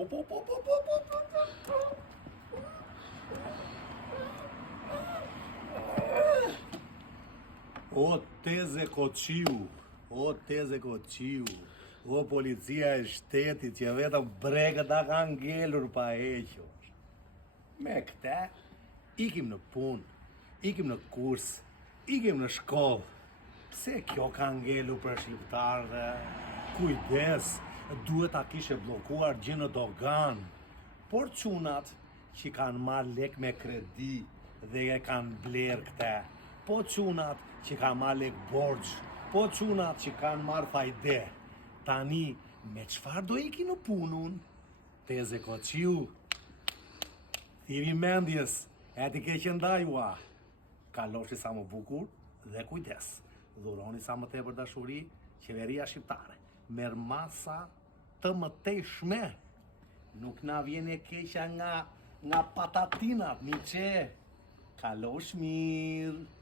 O teze koqiu, o teze koqiu, o policia e shtetit që vetëm bregët a kanë ngelur pa hequr. Me këte, ikim në punë, ikim në kurs, ikim në shkollë. Pse kjo ka ngelur për shqiptarë? Kujdes, duhet ta kishe bllokuar gjë në dogan. Por çunat që kanë marrë lek me kredi dhe e kanë bler këte, po çunat që kanë marrë lek borxh, po çunat që kanë marrë fajde, tani me çfarë do iki në punën? Teze koqiu, thiri mendjes, e ti ke qëndajua. Kaloshi sa më bukur dhe kujdes, dhuroni sa më tepër dashuri, qeveria shqiptare, merr masa të mëtejshme. Nuk na vjen e keqja nga patatinat, miqe. Kalosh mirë.